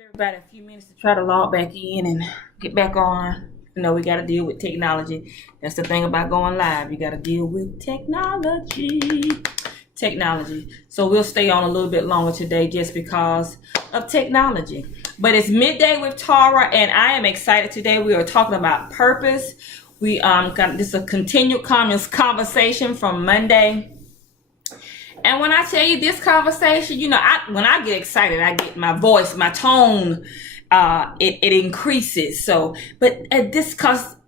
Everybody a few minutes to try to log back in and get back on. You know, we got to deal with technology. That's the thing about going live. You got to deal with technology. So we'll stay on a little bit longer today just because of technology. But it's Midday with Tara, and I am excited today. We are talking about purpose. We got this a continued conversation from Monday. And when I tell you this conversation, you know, when I get excited, I get my voice, my tone, it increases. So, but at this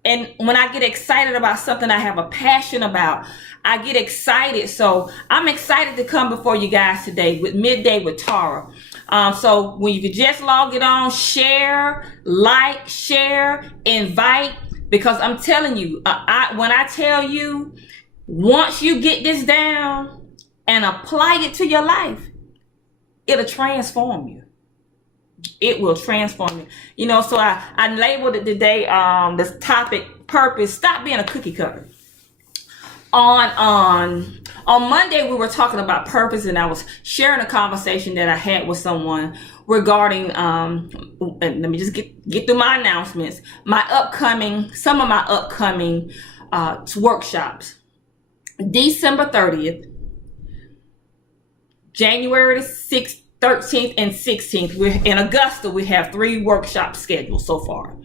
and when I get excited about something I have a passion about, I get excited. So I'm excited to come before you guys today with Midday with Tara. So when you just log it on, share, like, share, invite, because I'm telling you, when I tell you, once you get this down and apply it to your life, it'll transform you. It will transform you. You know, so I labeled it today, this topic, purpose. Stop being a cookie cutter. On Monday, we were talking about purpose, and I was sharing a conversation that I had with someone regarding, and let me just get through my announcements, some of my upcoming workshops. December 30th, January 6th, 13th, and 16th. We're in Augusta. We have 3 workshops scheduled so far.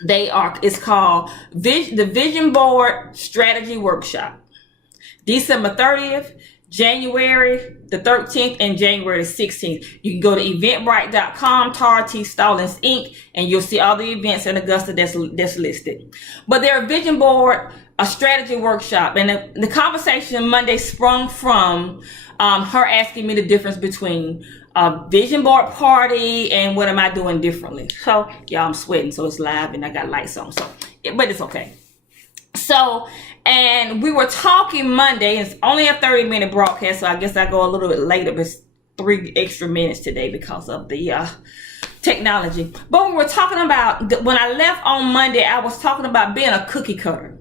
It's called the Vision Board Strategy Workshop. December 30th, January the 13th, and January the 16th. You can go to eventbrite.com, Tara T. Stallings Inc., and you'll see all the events in Augusta that's listed. But they're a vision board, a strategy workshop, and the conversation Monday sprung from her asking me the difference between a vision board party and what am I doing differently. So yeah, I'm sweating, so it's live and I got lights on, so but it's okay. So, and we were talking Monday. It's only a 30-minute broadcast, so I guess I go a little bit later, but it's 3 extra minutes today because of the technology. But we were talking about, when I left on Monday, I was talking about being a cookie cutter.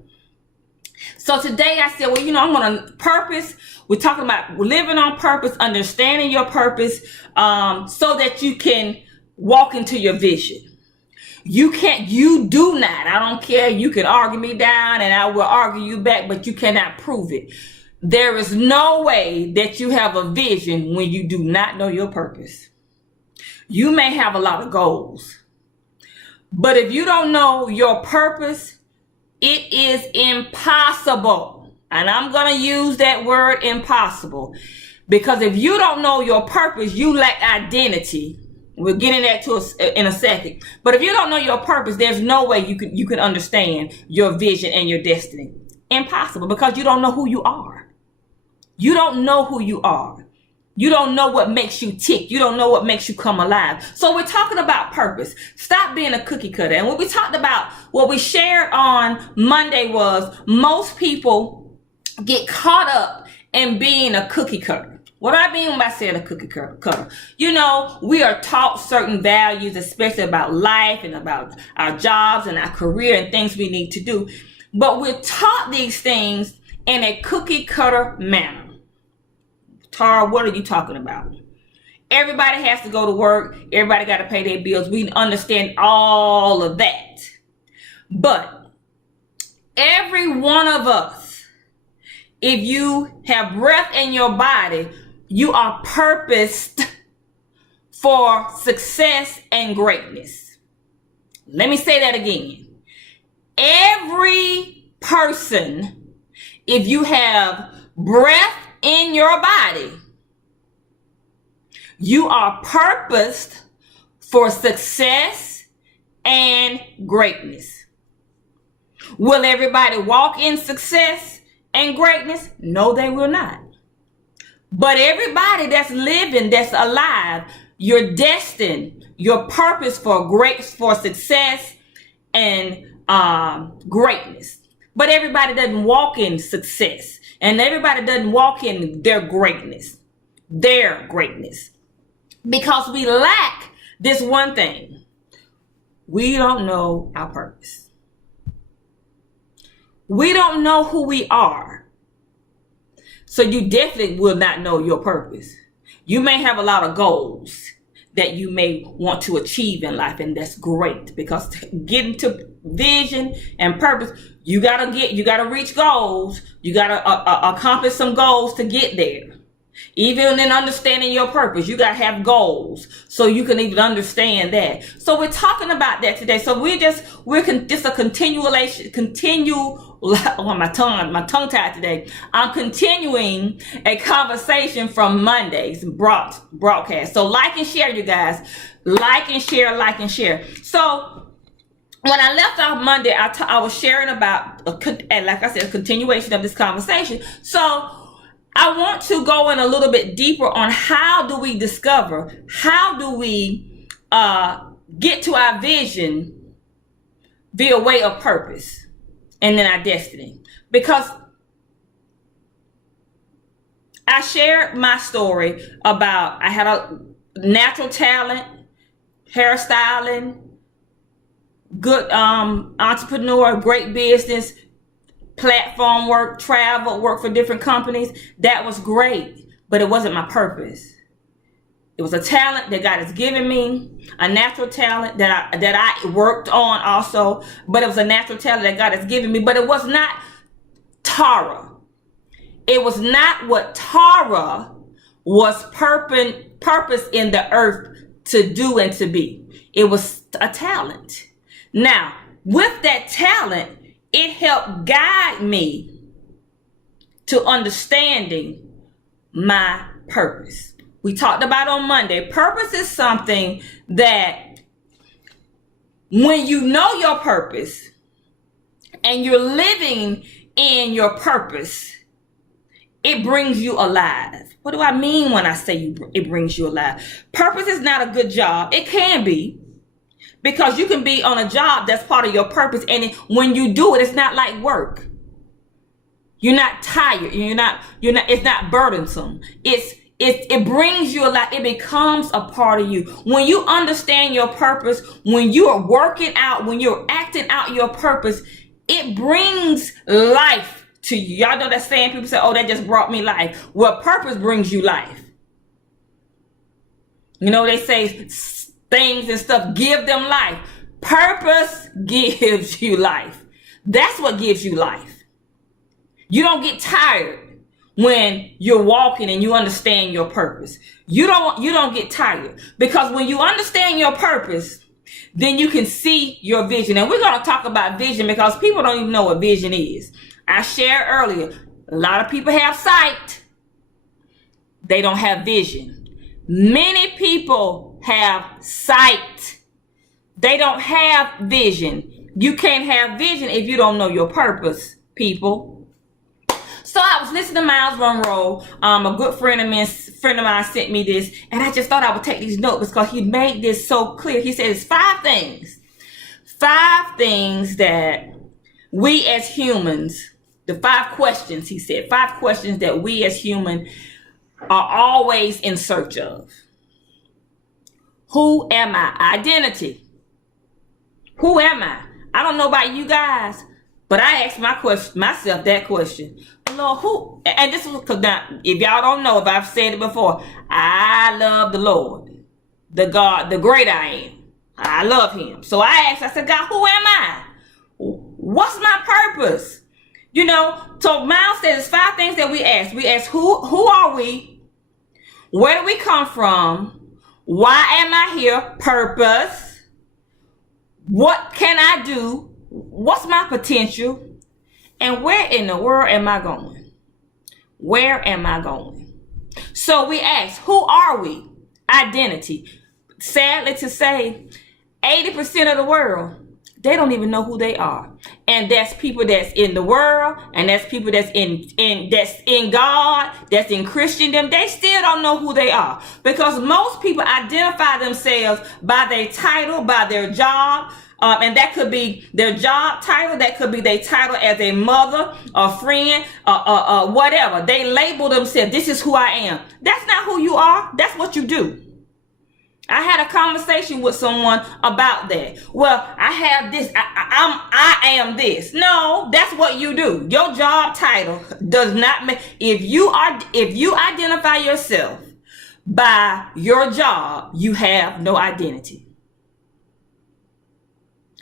So today I said, well, you know, I'm going to purpose. We're talking about living on purpose, understanding your purpose, so that you can walk into your vision. You do not, I don't care. You can argue me down and I will argue you back, but you cannot prove it. There is no way that you have a vision when you do not know your purpose. You may have a lot of goals, but if you don't know your purpose, it is impossible. And I'm going to use that word impossible, because if you don't know your purpose, you lack identity. We're getting that in a second. But if you don't know your purpose, there's no way you can understand your vision and your destiny. Impossible, because you don't know who you are. You don't know who you are. You don't know what makes you tick. You don't know what makes you come alive. So we're talking about purpose. Stop being a cookie cutter. And what we talked about, what we shared on Monday was most people get caught up in being a cookie cutter. What I mean by saying a cookie cutter, you know, we are taught certain values, especially about life and about our jobs and our career and things we need to do. But we're taught these things in a cookie cutter manner. Tara, what are you talking about? Everybody has to go to work. Everybody got to pay their bills. We understand all of that. But every one of us, if you have breath in your body, you are purposed for success and greatness. Let me say that again. Every person, if you have breath in your body, you are purposed for success and greatness. Will everybody walk in success and greatness? No, they will not. But everybody that's living, that's alive, you're destined, your purpose for success and greatness. But everybody doesn't walk in success, and everybody doesn't walk in their greatness, because we lack this one thing. We don't know our purpose. We don't know who we are. So you definitely will not know your purpose. You may have a lot of goals. that you may want to achieve in life. And that's great, because getting to vision and purpose, you gotta reach goals. You gotta accomplish some goals to get there. Even in understanding your purpose, you gotta have goals so you can even understand that. So we're talking about that today. So we're just a continue. Oh, my tongue tied today. I'm continuing a conversation from Monday's broadcast. So like and share, you guys. Like and share. So when I left off Monday, I was sharing about, and like I said, a continuation of this conversation. So I want to go in a little bit deeper on how do we get to our vision via way of purpose and then our destiny. Because I shared my story about, I had a natural talent, hairstyling, good entrepreneur, great business, platform work, travel, work for different companies. That was great, but it wasn't my purpose. It was a talent that God has given me, a natural talent that I worked on also, but it was a natural talent that God has given me, but it was not Tara. It was not what Tara was purpose in the earth to do and to be. It was a talent. Now, with that talent, it helped guide me to understanding my purpose. We talked about on Monday, purpose is something that when you know your purpose and you're living in your purpose, it brings you alive. What do I mean when I say it brings you alive? Purpose is not a good job. It can be, because you can be on a job that's part of your purpose, and when you do it, it's not like work. You're not tired. It's not burdensome. It brings you alive. It becomes a part of you. When you understand your purpose, when you are working out, when you're acting out your purpose, it brings life to you. Y'all know that saying, people say, oh, that just brought me life. Well, purpose brings you life. You know, they say things and stuff, give them life. Purpose gives you life. That's what gives you life. You don't get tired when you're walking and you understand your purpose. You don't get tired, because when you understand your purpose, then you can see your vision. And we're going to talk about vision, because people don't even know what vision is. I shared earlier, a lot of people have sight. They don't have vision. Many people have sight. They don't have vision. You can't have vision if you don't know your purpose, people. So I was listening to Miles Monroe. A good friend of mine sent me this, and I just thought I would take these notes because he made this so clear. He said it's 5 things that we as humans, the 5 questions, he said, 5 questions that we as humans are always in search of. Who am I? Identity. Who am I? I don't know about you guys, but I asked myself that question. Lord, who? And this was because now, if y'all don't know, if I've said it before, I love the Lord, the God, the great I am. I love him. So I said, God, who am I? What's my purpose? You know, so Miles says there's 5 things that we ask. We ask, who are we? Where do we come from? Why am I here? Purpose. What can I do? What's my potential? And where in the world am I going? Where am I going? So we ask, who are we? Identity. Sadly to say, 80% of the world, they don't even know who they are. And that's people that's in the world, and that's people that's in God, that's in Christendom. They still don't know who they are, because most people identify themselves by their title, by their job. And that could be their job title. That could be their title as a mother, a friend, whatever. They label themselves. This is who I am. That's not who you are. That's what you do. I had a conversation with someone about that. Well, I have this. I am this. No, that's what you do. Your job title does not make. If you identify yourself by your job, you have no identity.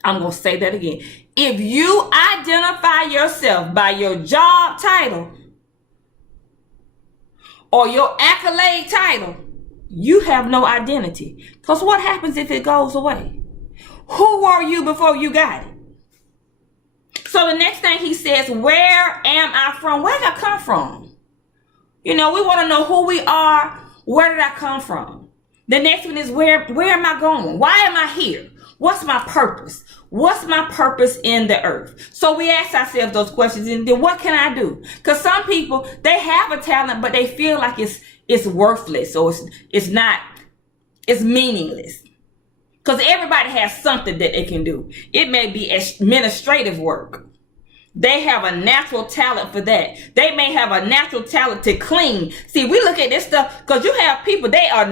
I'm going to say that again. If you identify yourself by your job title or your accolade title, you have no identity. Because what happens if it goes away? Who were you before you got it? So the next thing he says, where am I from? Where did I come from? You know, we want to know who we are. Where did I come from? The next one is where am I going? Why am I here? What's my purpose? What's my purpose in the earth? So we ask ourselves those questions, and then what can I do? Because some people, they have a talent, but they feel like it's worthless, or it's meaningless. Because everybody has something that they can do. It may be administrative work. They have a natural talent for that. They may have a natural talent to clean. See, we look at this stuff because you have people, they are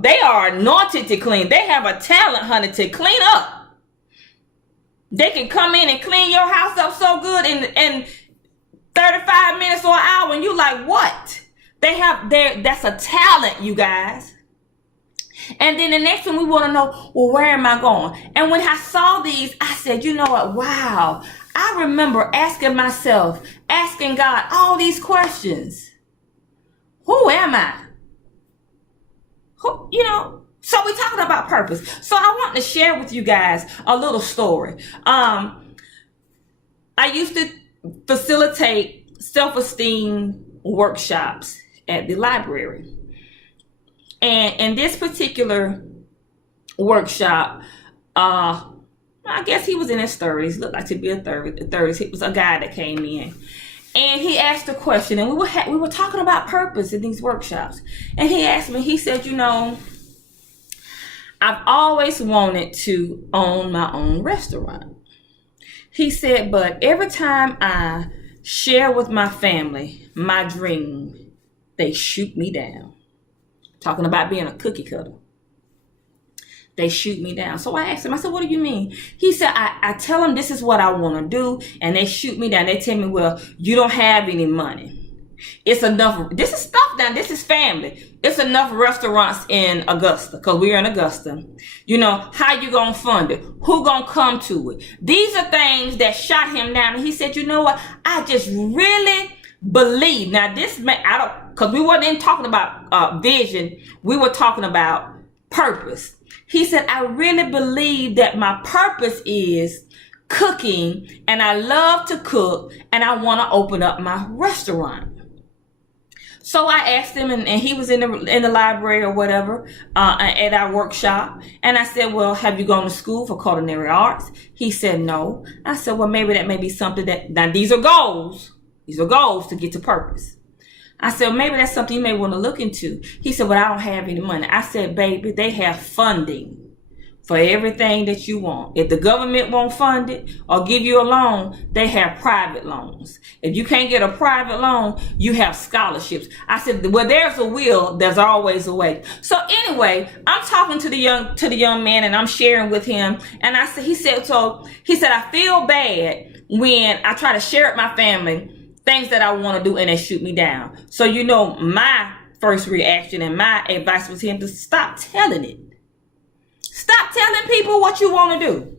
they are anointed to clean. They have a talent, honey, to clean up. They can come in and clean your house up so good in 35 minutes or an hour, and you like, what? That's a talent, you guys. And then the next one, we want to know, well, where am I going? And when I saw these, I said, you know what? Wow. I remember asking God all these questions. Who am I? So we're talking about purpose. So I want to share with you guys a little story. I used to facilitate self-esteem workshops at the library. And in this particular workshop, I guess he was in his 30s, looked like to be a 30s. It was a guy that came in, and he asked a question, and we were talking about purpose in these workshops. And he asked me, he said, I've always wanted to own my own restaurant. He said, but every time I share with my family my dream, they shoot me down. Talking about being a cookie cutter. They shoot me down. So I asked him, I said, what do you mean? He said, I tell them this is what I want to do, and they shoot me down. They tell me, well, you don't have any money. It's enough. This is stuff now. This is family. It's enough restaurants in Augusta, because we're in Augusta. How you going to fund it? Who going to come to it? These are things that shot him down. And he said, you know what? I just really believe. Now, because we weren't talking about vision. We were talking about purpose. He said, I really believe that my purpose is cooking, and I love to cook, and I want to open up my restaurant. So I asked him, and he was in the library or whatever, at our workshop. And I said, well, have you gone to school for culinary arts? He said, no. I said, well, maybe that may be something now these are goals. These are goals to get to purpose. I said, maybe that's something you may want to look into. He said, well, I don't have any money. I said, baby, they have funding for everything that you want. If the government won't fund it or give you a loan, they have private loans. If you can't get a private loan, you have scholarships. I said, well, there's a will, there's always a way. So anyway, I'm talking to the young man, and I'm sharing with him. And he said, I feel bad when I try to share with my family things that I want to do, and they shoot me down. So, my first reaction and my advice was him to stop telling it. Stop telling people what you want to do.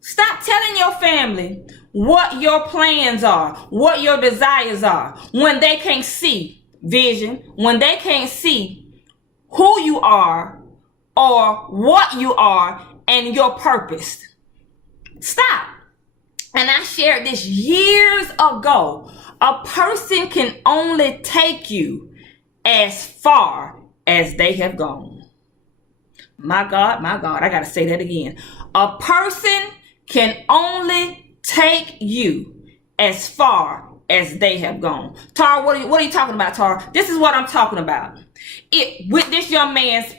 Stop telling your family what your plans are, what your desires are, when they can't see vision, when they can't see who you are or what you are and your purpose. Stop. And I shared this years ago. A person can only take you as far as they have gone. My God, I got to say that again. A person can only take you as far as they have gone. Tara, what are you talking about, Tara? This is what I'm talking about. With this young man's,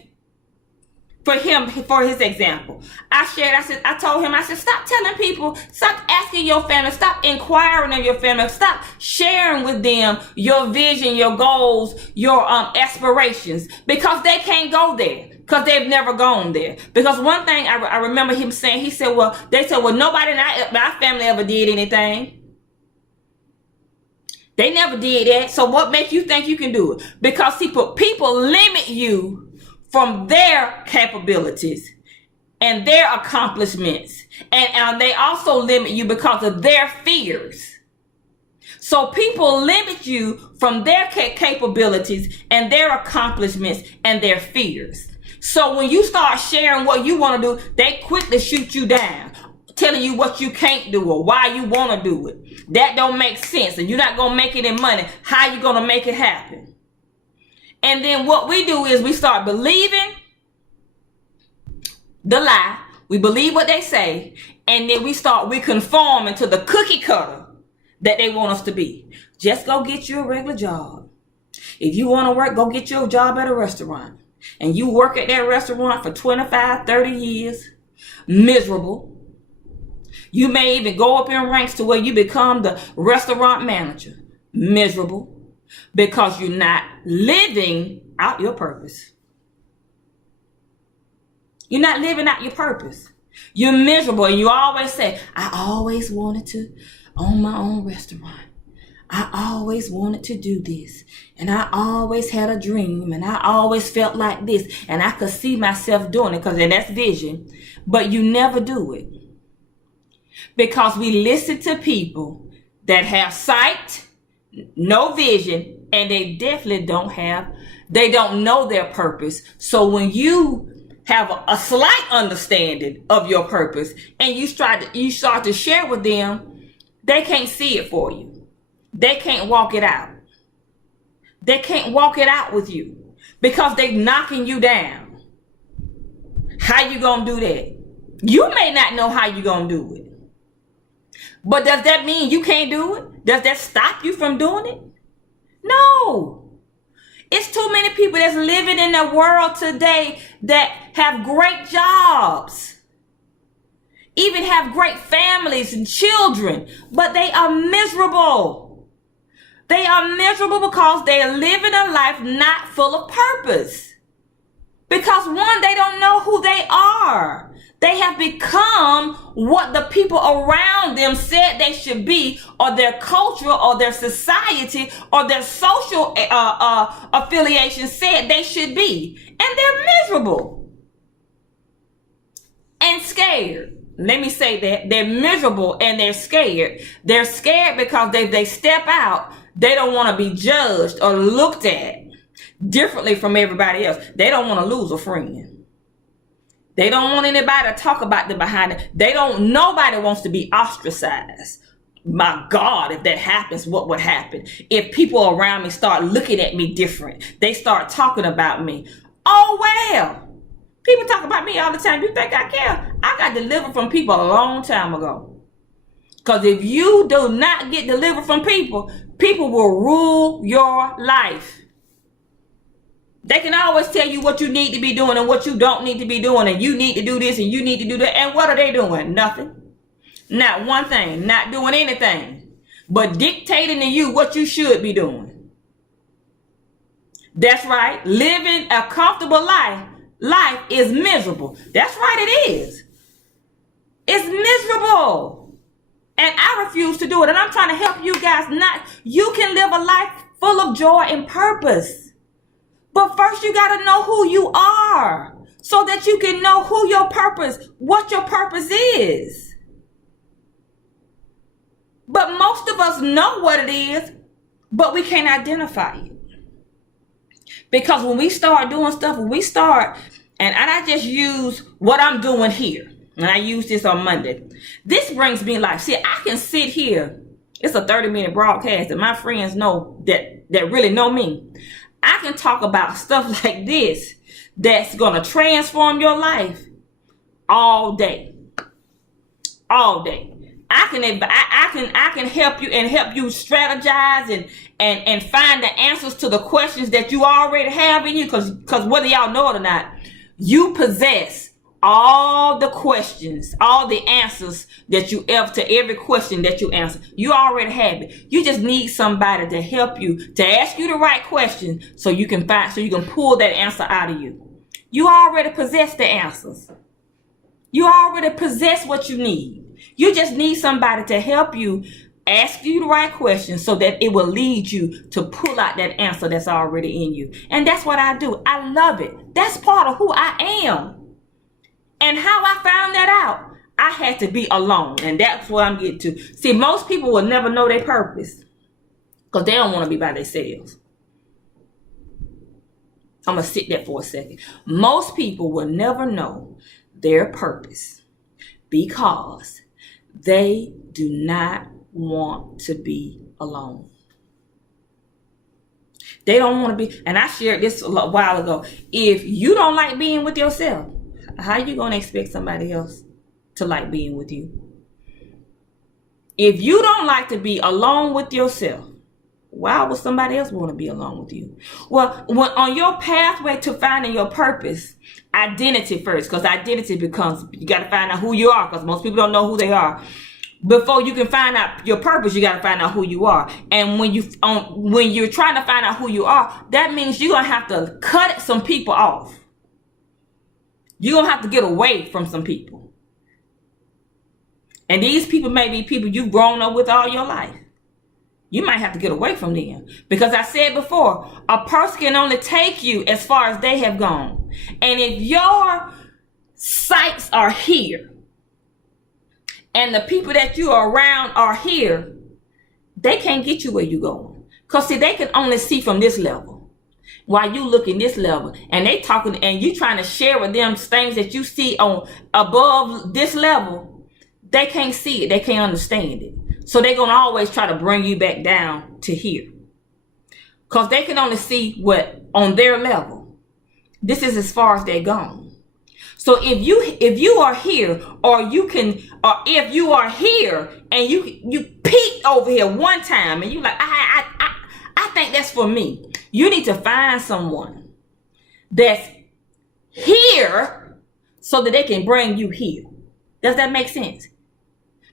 for his example, I told him, stop telling people, stop asking your family, stop inquiring of your family, stop sharing with them your vision, your goals, your aspirations, because they can't go there. Because they've never gone there. Because one thing I remember him saying, they said, well, nobody in our family ever did anything. They never did that. So what makes you think you can do it? Because people limit you from their capabilities and their accomplishments. And they also limit you because of their fears. So people limit you from their capabilities and their accomplishments and their fears. So when you start sharing what you want to do, they quickly shoot you down, telling you what you can't do or why you want to do it. That don't make sense, and you're not going to make any money. How you going to make it happen? And then what we do is we start believing the lie. We believe what they say, and then we conforming to the cookie cutter that they want us to be. Just go get you a regular job. If you want to work, go get you a job at a restaurant. And you work at that restaurant for 25, 30 years, miserable. You may even go up in ranks to where you become the restaurant manager, miserable, because you're not living out your purpose. You're not living out your purpose. You're miserable, and you always say, I always wanted to own my own restaurant. I always wanted to do this, and I always had a dream, and I always felt like this, and I could see myself doing it, because that's vision, but you never do it. Because we listen to people that have sight, no vision, and they definitely they don't know their purpose. So when you have a slight understanding of your purpose and you start to share with them, they can't see it for you. They can't walk it out. They can't walk it out with you because they're knocking you down. How you gonna do that? You may not know how you gonna do it. But does that mean you can't do it? Does that stop you from doing it? No. It's too many people that's living in the world today that have great jobs, even have great families and children, but they are miserable. They are miserable because they are living a life not full of purpose. Because one, they don't know who they are. They have become what the people around them said they should be, or their culture, or their society, or their social affiliation said they should be. And they're miserable and scared. Let me say that. They're miserable and they're scared. They're scared because they step out, they don't want to be judged or looked at differently from everybody else. They don't want to lose a friend. They don't want anybody to talk about them behind it. Nobody wants to be ostracized. My God, if that happens, what would happen? If people around me start looking at me different, they start talking about me. Oh, well, people talk about me all the time. You think I care? I got delivered from people a long time ago. Because if you do not get delivered from people, people will rule your life. They can always tell you what you need to be doing and what you don't need to be doing, and you need to do this and you need to do that. And what are they doing? Nothing. Not one thing. Not doing anything. But dictating to you what you should be doing. That's right. Living a comfortable life is miserable. That's right, it is. It's miserable. And I refuse to do it. And I'm trying to help you guys you can live a life full of joy and purpose. But first you got to know who you are so that you can know what your purpose is. But most of us know what it is, but we can't identify it. Because when we start doing stuff, and I just use what I'm doing here, and I use this on Monday. This brings me life. See, I can sit here. It's a 30-minute broadcast, and my friends know that really know me. I can talk about stuff like this that's going to transform your life all day. All day. I can help you and help you strategize and find the answers to the questions that you already have in you, because whether y'all know it or not, you possess all the questions, all the answers that you ever to every question that you answer. You already have it. You just need somebody to help you, to ask you the right question so you can pull that answer out of you. You already possess the answers. You already possess what you need. You just need somebody to help you ask you the right questions so that it will lead you to pull out that answer that's already in you. And that's what I do. I love it. That's part of who I am. And how I found that out, I had to be alone. And that's what I'm getting to. See, most people will never know their purpose because they don't want to be by themselves. I'm going to sit there for a second. Most people will never know their purpose because they do not want to be alone. They don't want to be, and I shared this a while ago. If you don't like being with yourself, how are you going to expect somebody else to like being with you? If you don't like to be alone with yourself, why would somebody else want to be alone with you? Well, when on your pathway to finding your purpose, identity first, because identity becomes, you got to find out who you are, because most people don't know who they are. Before you can find out your purpose, you got to find out who you are. And when you're trying to find out who you are, that means you're going to have to cut some people off. You're going to have to get away from some people. And these people may be people you've grown up with all your life. You might have to get away from them. Because I said before, a person can only take you as far as they have gone. And if your sights are here, and the people that you are around are here, they can't get you where you're going. Because see, they can only see from this level. While you look in this level, and they talking, and you trying to share with them things that you see on above this level, they can't see it. They can't understand it. So they're going to always try to bring you back down to here. Because they can only see what on their level. This is as far as they're gone. So if you are here, or if you are here and you peeked over here one time and you like, I think that's for me. You need to find someone that's here so that they can bring you here. Does that make sense?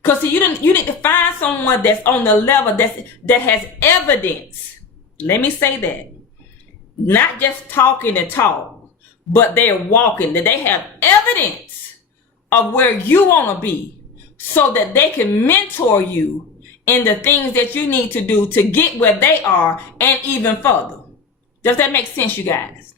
Because see, you need to find someone that's on the level that has evidence. Let me say that. Not just talking and talk, but they're walking, that they have evidence of where you want to be so that they can mentor you in the things that you need to do to get where they are and even further. Does that make sense, you guys?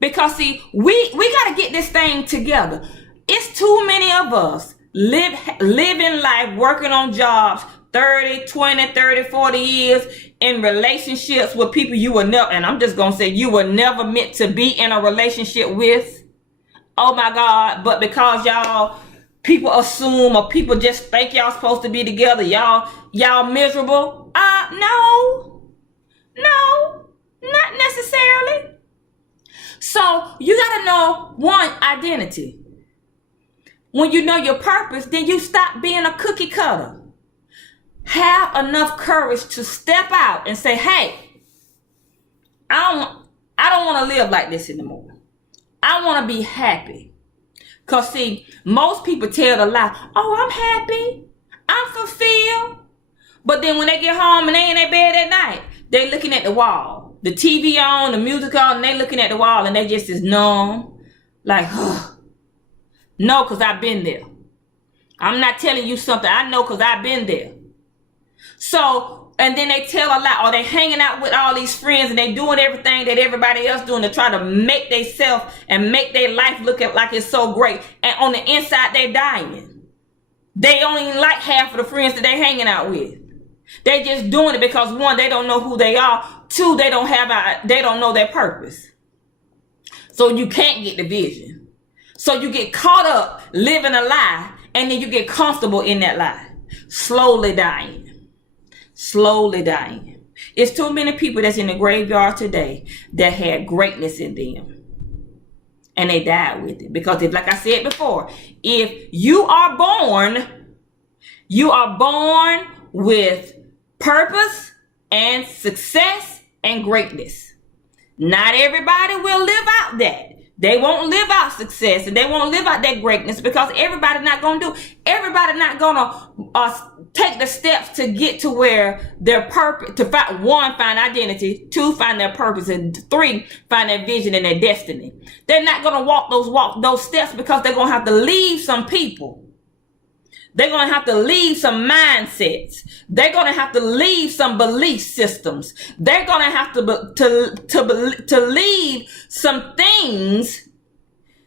Because see, we got to get this thing together. It's too many of us living life, working on jobs, 30, 20, 30, 40 years in relationships with people you were never, and I'm just going to say you were never meant to be in a relationship with. Oh my God. But because people assume or people just think y'all supposed to be together, y'all miserable. No, not necessarily. So you got to know one, identity. When you know your purpose, then you stop being a cookie cutter. Have enough courage to step out and say, hey, I don't want to live like this anymore. I want to be happy. Because see, most people tell the lie, oh, I'm happy, I'm fulfilled. But then when they get home and they in their bed at night, they looking at the wall. The TV on, the music on, and they looking at the wall and they just as numb. Like, no, because I've been there. I'm not telling you something. I know because I've been there. So, and then they tell a lie, or they hanging out with all these friends and they doing everything that everybody else doing to try to make themselves and make their life look like it's so great. And on the inside, they're dying. They don't even like half of the friends that they're hanging out with. They just doing it because one, they don't know who they are. Two, they don't know their purpose. So you can't get the vision. So you get caught up living a lie, and then you get comfortable in that lie. Slowly dying. It's too many people that's in the graveyard today that had greatness in them. And they died with it. Because if, like I said before, if you are born with purpose and success and greatness. Not everybody will live out that. They won't live out success and they won't live out that greatness because everybody's not going to take the steps to get to where their purpose, to find identity, two, find their purpose, and three, find their vision and their destiny. They're not going to walk those steps because they're going to have to leave some people They're going to have to leave some mindsets. They're going to have to leave some belief systems. They're going to have to leave some things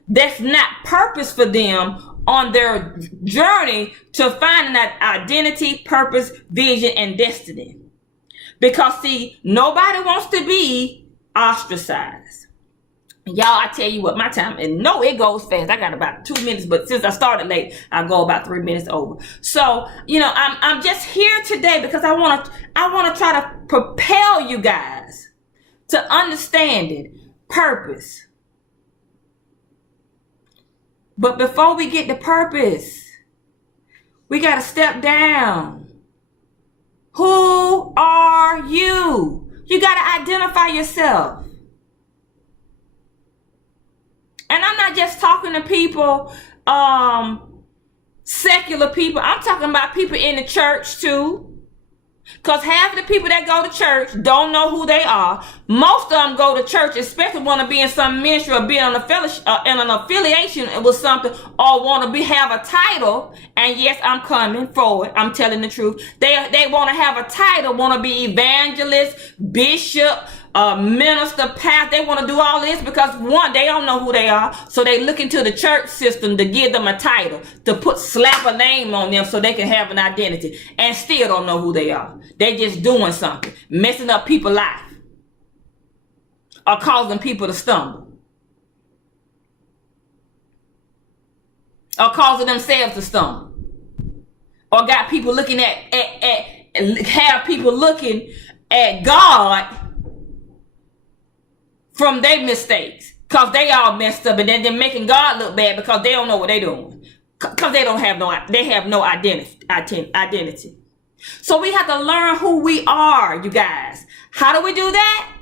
that's not purpose for them on their journey to finding that identity, purpose, vision, and destiny. Because see, nobody wants to be ostracized. Y'all, I tell you what, my time, and no, it goes fast. I got about 2 minutes, but since I started late, I'll go about 3 minutes over. So, I'm just here today because I want to try to propel you guys to understand it, purpose. But before we get to purpose, we got to step down. Who are you? You got to identify yourself. And I'm not just talking to people, secular people. I'm talking about people in the church too. Because half of the people that go to church don't know who they are. Most of them go to church, especially want to be in some ministry or be on a fellowship, in an affiliation with something, or want to have a title. And yes, I'm coming forward. I'm telling the truth. They want to have a title, want to be evangelist, bishop, minister, pastor. They want to do all this because one, they don't know who they are. So they look into the church system to give them a title, to slap a name on them so they can have an identity, and still don't know who they are. They just doing something, messing up people's life, or causing people to stumble, or causing themselves to stumble, or got people looking have people looking at God from their mistakes, because they all messed up, and then they're making God look bad because they don't know what they're doing, because they have no identity. So we have to learn who we are, you guys. How do we do that?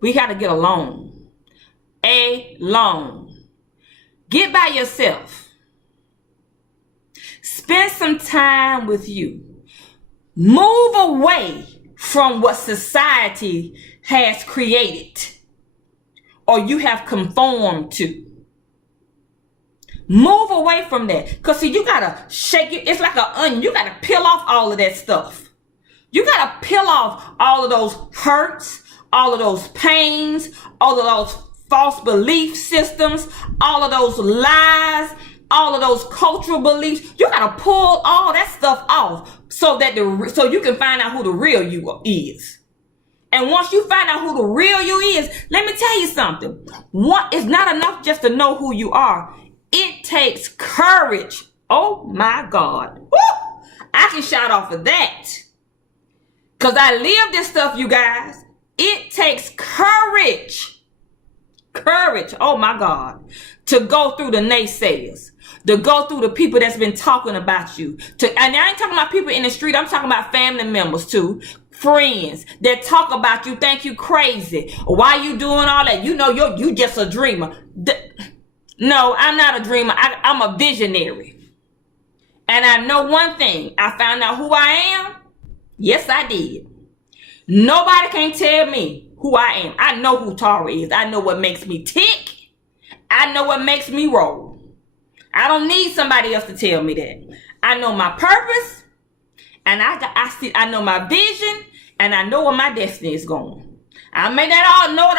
We got to get alone. Alone. Get by yourself. Spend some time with you. Move away from what society has created or you have conformed to. Move away from that. Because see, you got to shake it. It's like an onion. You got to peel off all of that stuff. You got to peel off all of those hurts, all of those pains, all of those false belief systems, all of those lies, all of those cultural beliefs. You got to pull all that stuff off so you can find out who the real you is. And once you find out who the real you is, let me tell you something. It's not enough just to know who you are. It takes courage. Oh my God. Woo! I can shout off of that. Because I live this stuff, you guys. It takes courage. Courage. Oh my God. To go through the naysayers. To go through the people that's been talking about you. And I ain't talking about people in the street. I'm talking about family members too. Friends that talk about you, think you crazy. Why you doing all that? You just a dreamer. No, I'm not a dreamer. I'm a visionary. And I know one thing. I found out who I am. Yes, I did. Nobody can tell me who I am. I know who Tara is. I know what makes me tick. I know what makes me roll. I don't need somebody else to tell me that. I know my purpose. And I know my vision. And I know where my destiny is going. I may not know it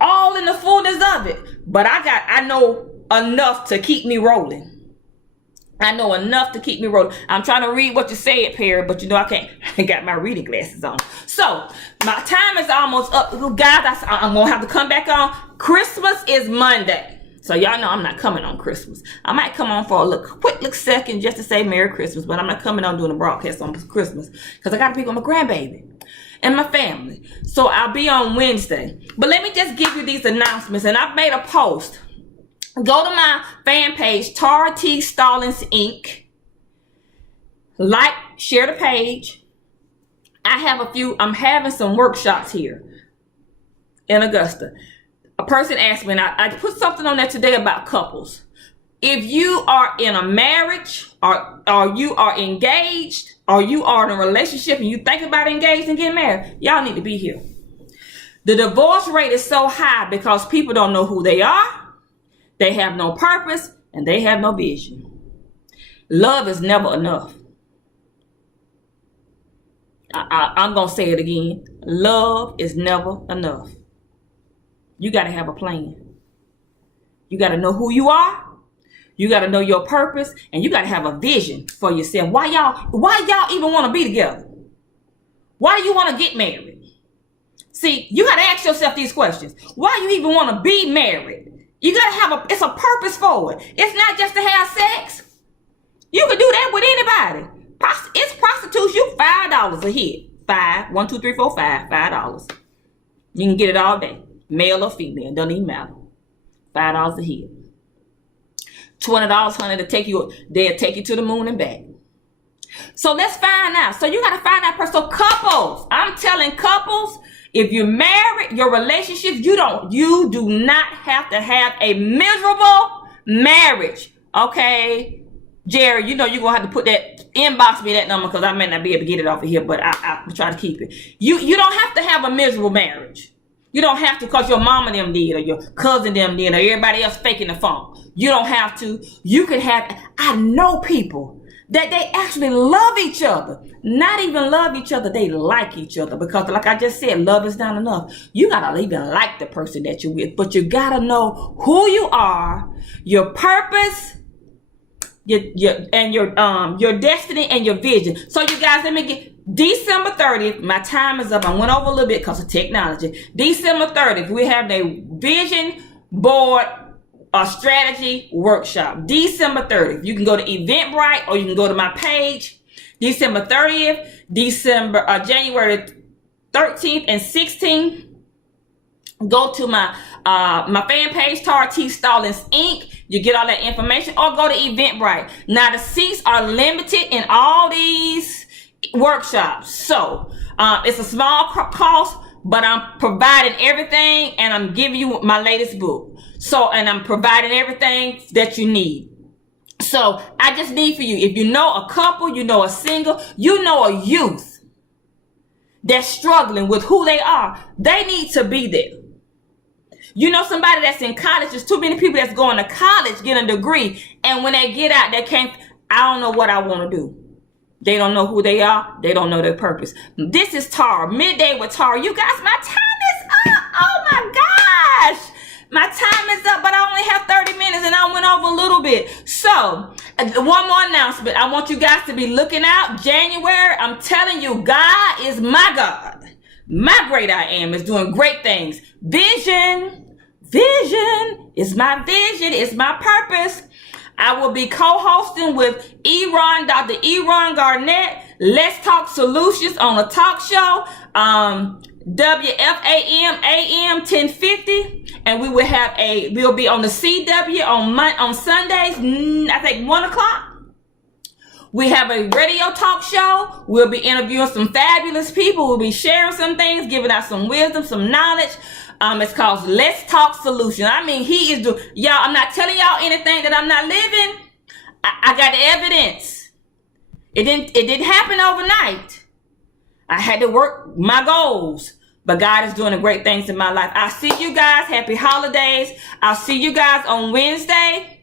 all in the fullness of it. But I know enough to keep me rolling. I know enough to keep me rolling. I'm trying to read what you said, Perry, but I can't. I got my reading glasses on. So, my time is almost up. Guys, I'm going to have to come back on. Christmas is Monday. So, y'all know I'm not coming on Christmas. I might come on for a quick second just to say Merry Christmas, but I'm not coming on doing a broadcast on Christmas because I got to pick up my grandbaby and my family. So, I'll be on Wednesday. But let me just give you these announcements, and I've made a post. Go to my fan page, Tara T. Stallings Inc. Like, share the page. I'm having some workshops here in Augusta. A person asked me, and I put something on there today about couples. If you are in a marriage, or you are engaged, or you are in a relationship and you think about engaged and getting married, y'all need to be here. The divorce rate is so high because people don't know who they are. They have no purpose and they have no vision. Love is never enough. I'm going to say it again. Love is never enough. You got to have a plan. You got to know who you are. You got to know your purpose, and you got to have a vision for yourself. Why y'all even want to be together? Why do you want to get married? See, you got to ask yourself these questions. Why do you even want to be married? You got to have it's a purpose for it. It's not just to have sex. You can do that with anybody. It's prostitutes. You $5 a hit. $5. You can get it all day. Male or female. Doesn't even matter. $5 a hit. $20, honey, they'll take you to the moon and back. So let's find out. So you got to find that person. So couples, I'm telling couples, if you're married, your relationships, you do not have to have a miserable marriage. Okay, Jerry, you're going to have to put that, inbox me that number, because I may not be able to get it off of here, but I'll try to keep it. You don't have to have a miserable marriage. You don't have to because your mama them did, or your cousin them did, or everybody else faking the phone. You don't have to. You can have, I know people that they actually love each other. Not even love each other, they like each other. Because like I just said, love is not enough. You gotta even like the person that you're with, but you gotta know who you are, your purpose, your destiny and your vision. So you guys, let me get December 30th. My time is up. I went over a little bit because of technology. December 30th, we have a vision board strategy workshop. December 30th. You can go to Eventbrite or you can go to my page. December 30th, January 13th and 16th. Go to my fan page, Tara T. Stallings Inc. You get all that information, or go to Eventbrite. Now the seats are limited in all these workshops, so it's a small cost, but I'm providing everything, and I'm giving you my latest book. So, and I'm providing everything that you need. So I just need for you, if you know a couple, you know a single, you know a youth that's struggling with who they are, they need to be there. You know somebody that's in college. There's too many people that's going to college, getting a degree, and when they get out, they can't, I don't know what I want to do. They don't know who they are. They don't know their purpose. This is Tara, Midday with Tara. You guys, my time is up. Oh my gosh. My time is up, but I only have 30 minutes and I went over a little bit. So, one more announcement. I want you guys to be looking out. January, I'm telling you, God is my God. My great I am is doing great things. Vision is my vision. It's my purpose. I will be co-hosting with Dr. Eron Garnett. Let's Talk Solutions on a talk show. WFAM AM 1050, and we will we'll be on the CW on Sundays, I think 1:00. We have a radio talk show. We'll be interviewing some fabulous people. We'll be sharing some things, giving out some wisdom, some knowledge. It's called Let's Talk Solution. I mean, he is y'all, I'm not telling y'all anything that I'm not living. I got the evidence. It didn't happen overnight. I had to work my goals. But God is doing great things in my life. I'll see you guys. Happy holidays. I'll see you guys on Wednesday.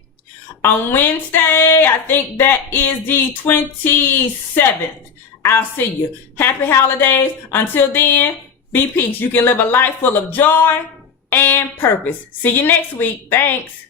On Wednesday, I think that is the 27th. I'll see you. Happy holidays. Until then, be peace. You can live a life full of joy and purpose. See you next week. Thanks.